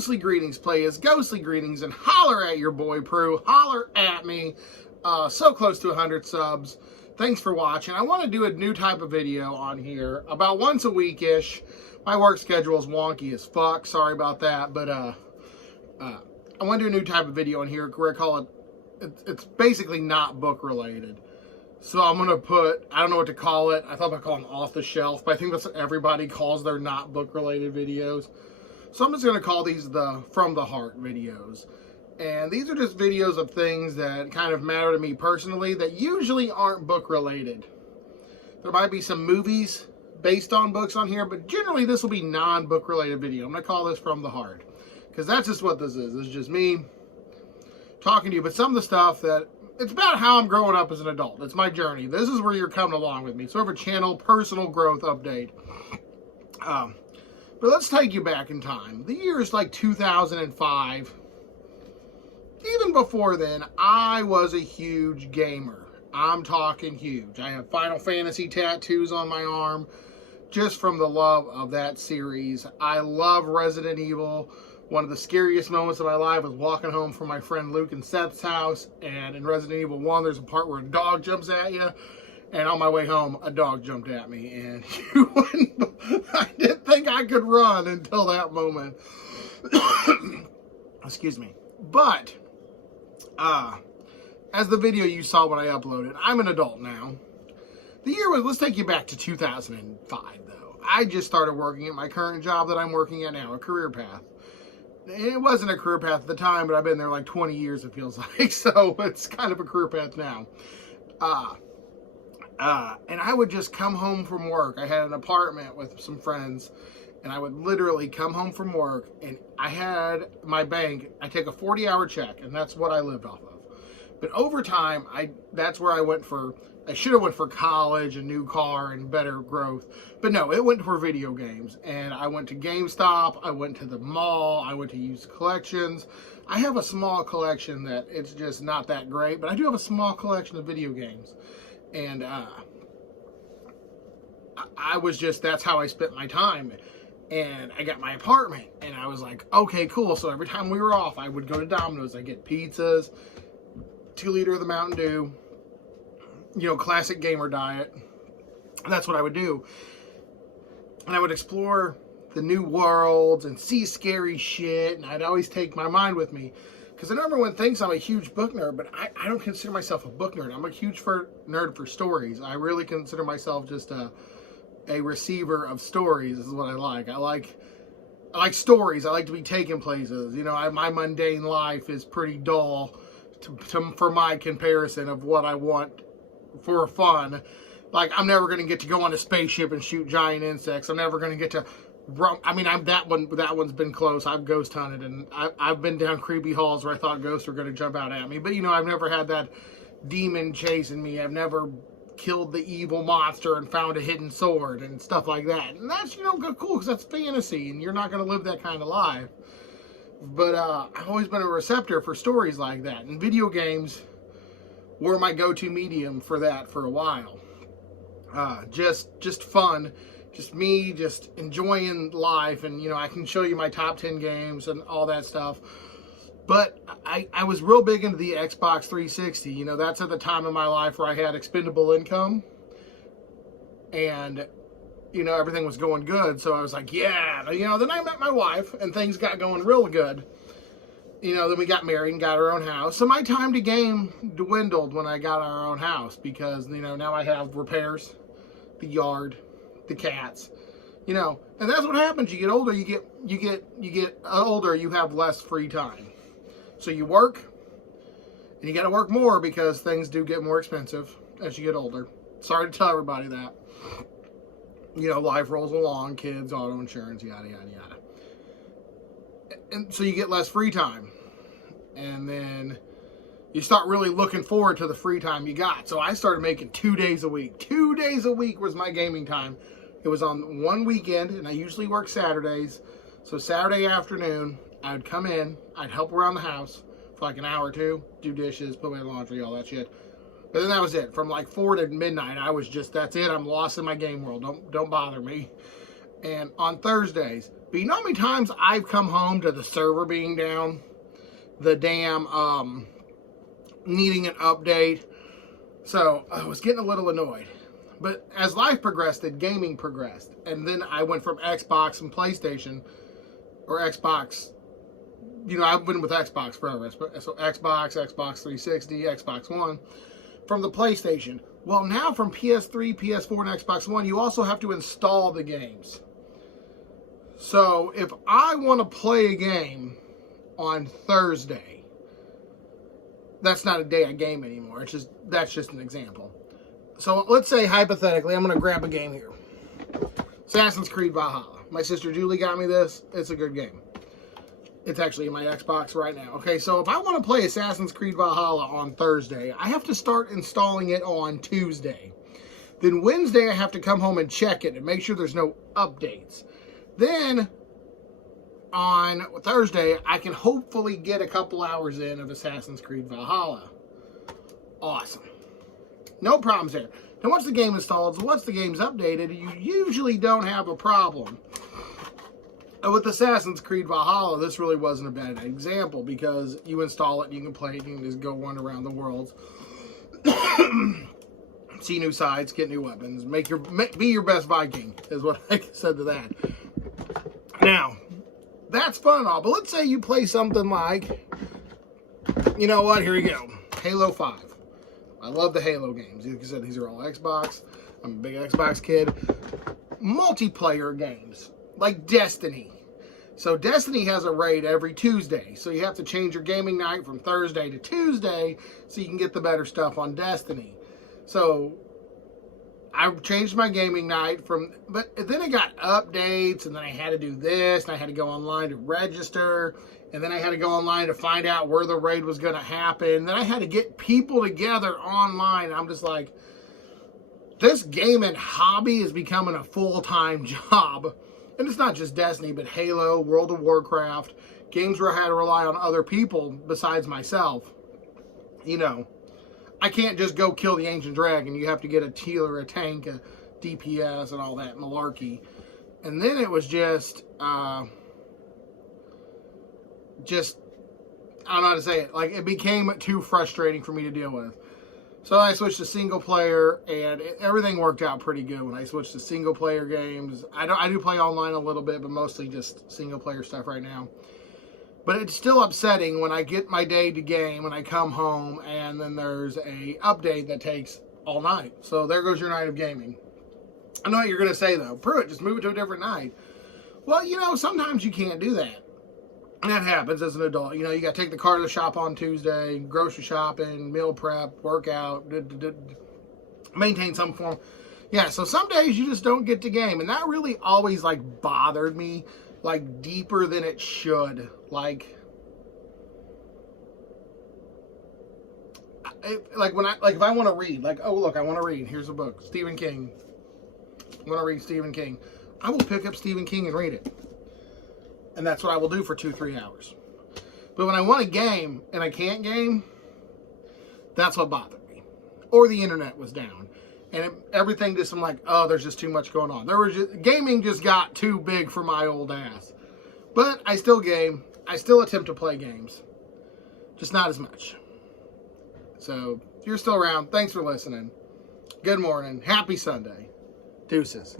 ghostly greetings, players, ghostly greetings, and holler at your boy Prue. Holler at me. So close to 100 subs. Thanks for watching. I want to do a new type of video on here about once a week-ish. My work schedule is wonky as fuck. Sorry about that, but I want to do a new type of video on here where I call it, it's basically not book related. So I'm going to put, I don't know what to call it. I thought I'd call them off the shelf, but I think that's what everybody calls their not book related videos. So I'm just going to call these the From the Heart videos. And these are just videos of things that kind of matter to me personally that usually aren't book related. There might be some movies based on books on here, but generally this will be non-book related video. I'm going to call this From the Heart, because that's just what this is. This is just me talking to you, but some of the stuff that, it's about how I'm growing up as an adult. It's my journey. This is where you're coming along with me. Sort of a channel, personal growth update. But let's take you back in time. The year is like 2005. Even before then, I was a huge gamer. I'm talking huge. I have Final Fantasy tattoos on my arm just from the love of that series. I love Resident Evil. One of the scariest moments of my life was walking home from my friend Luke and Seth's house, and in Resident Evil 1, there's a part where a dog jumps at you, and on my way home, a dog jumped at me, and I didn't think I could run until that moment. Excuse me. But, as the video you saw when I uploaded, I'm an adult now. The year was, let's take you back to 2005, though. I just started working at my current job that I'm working at now, a career path. It wasn't a career path at the time, but I've been there like 20 years, it feels like. So it's kind of a career path now. And I would just come home from work. I had an apartment with some friends, and I would literally come home from work, and I had my bank. I take a 40-hour check, and that's what I lived off of. But over time, that's where I went for, I should have went for college, a new car, and better growth. But no, it went for video games. And I went to GameStop, I went to the mall, I went to used collections. I have a small collection that it's just not that great, but I do have a small collection of video games. And I was just, that's how I spent my time. And I got my apartment, and I was like, okay, cool. So every time we were off, I would go to Domino's. I'd get pizzas, 2 liter of the Mountain Dew, you know, classic gamer diet. And that's what I would do. And I would explore the new worlds and see scary shit. And I'd always take my mind with me. Because I know everyone thinks I'm a huge book nerd, but I don't consider myself a book nerd. I'm a huge nerd for stories. I really consider myself just a receiver of stories. This is what I like. I like stories. I like to be taken places. You know, my mundane life is pretty dull for my comparison of what I want for fun. Like, I'm never going to get to go on a spaceship and shoot giant insects. I'm never going to get to run. I mean, that one's been close. I've ghost hunted, and I've been down creepy halls where I thought ghosts were going to jump out at me. But, you know, I've never had that demon chasing me. I've never killed the evil monster and found a hidden sword and stuff like that. And that's, you know, cool, because that's fantasy, and you're not going to live that kind of life. But I've always been a receptor for stories like that. And video games were my go-to medium for that for a while. Just fun. Just me, just enjoying life. And, you know, I can show you my top 10 games and all that stuff. But I was real big into the Xbox 360. You know, that's at the time in my life where I had expendable income. And, you know, everything was going good. So I was like, yeah. You know, then I met my wife, and things got going real good. You know, then we got married and got our own house. So my time to game dwindled when I got our own house. Because, you know, now I have repairs, the yard, the cats. You know, and that's what happens. You get older, you get older, you have less free time. So you work, and you got to work more because things do get more expensive as you get older. Sorry to tell everybody that. You know, life rolls along, kids, auto insurance, yada, yada, yada. And so you get less free time. And then you start really looking forward to the free time you got. So I started making 2 days a week. 2 days a week was my gaming time. It was on one weekend, and I usually work Saturdays. So Saturday afternoon, I would come in, I'd help around the house for like an hour or two, do dishes, put my laundry, all that shit. But then that was it. From like 4 to midnight, I was just, that's it. I'm lost in my game world. Don't bother me. And on Thursdays, but you know how many times I've come home to the server being down? The damn, needing an update. So I was getting a little annoyed. But as life progressed, the gaming progressed. And then I went from Xbox and PlayStation, or Xbox, you know, I've been with Xbox forever. So Xbox, Xbox 360, Xbox One, from the PlayStation. Well, now from PS3, PS4, and Xbox One, you also have to install the games. So if I want to play a game on Thursday, that's not a day I game anymore. That's just an example. So let's say hypothetically, I'm going to grab a game here. Assassin's Creed Valhalla. My sister Julie got me this. It's a good game. It's actually in my Xbox right now. Okay, so if I want to play Assassin's Creed Valhalla on Thursday, I have to start installing it on Tuesday. Then Wednesday, I have to come home and check it and make sure there's no updates. Then on Thursday, I can hopefully get a couple hours in of Assassin's Creed Valhalla. Awesome. No problems there. Now, once the game installed, once the game's updated, you usually don't have a problem. With Assassin's Creed Valhalla, this really wasn't a bad example because you install it, you can play it, you can just go run around the world, see new sides, get new weapons, be your best Viking, is what I said to that. Now, that's fun and all, but let's say you play something like, you know what, here we go, Halo 5. I love the Halo games. Like I said, these are all Xbox. I'm a big Xbox kid. Multiplayer games, like Destiny. So Destiny has a raid every Tuesday. So you have to change your gaming night from Thursday to Tuesday so you can get the better stuff on Destiny. So I changed my gaming night but then it got updates, and then I had to do this, and I had to go online to register, and then I had to go online to find out where the raid was going to happen. Then I had to get people together online. I'm just like, this gaming hobby is becoming a full-time job. And it's not just Destiny, but Halo, World of Warcraft, games where I had to rely on other people besides myself. You know, I can't just go kill the Ancient Dragon. You have to get a healer, a tank, a DPS, and all that malarkey. And then it was just, I don't know how to say it. Like, it became too frustrating for me to deal with. So I switched to single player, and everything worked out pretty good when I switched to single player games. I do play online a little bit, but mostly just single player stuff right now. But it's still upsetting when I get my day to game and I come home and then there's a update that takes all night. So there goes your night of gaming. I know what you're going to say though. Pruitt, just move it to a different night. Well, you know, sometimes you can't do that. And that happens as an adult. You know, you got to take the car to the shop on Tuesday, grocery shopping, meal prep, workout, maintain some form. Yeah, so some days you just don't get to game. And that really always, like, bothered me, like, deeper than it should. Like if I want to read, like, oh, look, I want to read. Here's a book, Stephen King. I want to read Stephen King. I will pick up Stephen King and read it. And that's what I will do for 2-3 hours. But when I want a game and I can't game, that's what bothered me. Or the internet was down. And everything just, I'm like, oh, there's just too much going on. Gaming just got too big for my old ass. But I still game. I still attempt to play games. Just not as much. So, if you're still around, thanks for listening. Good morning. Happy Sunday. Deuces.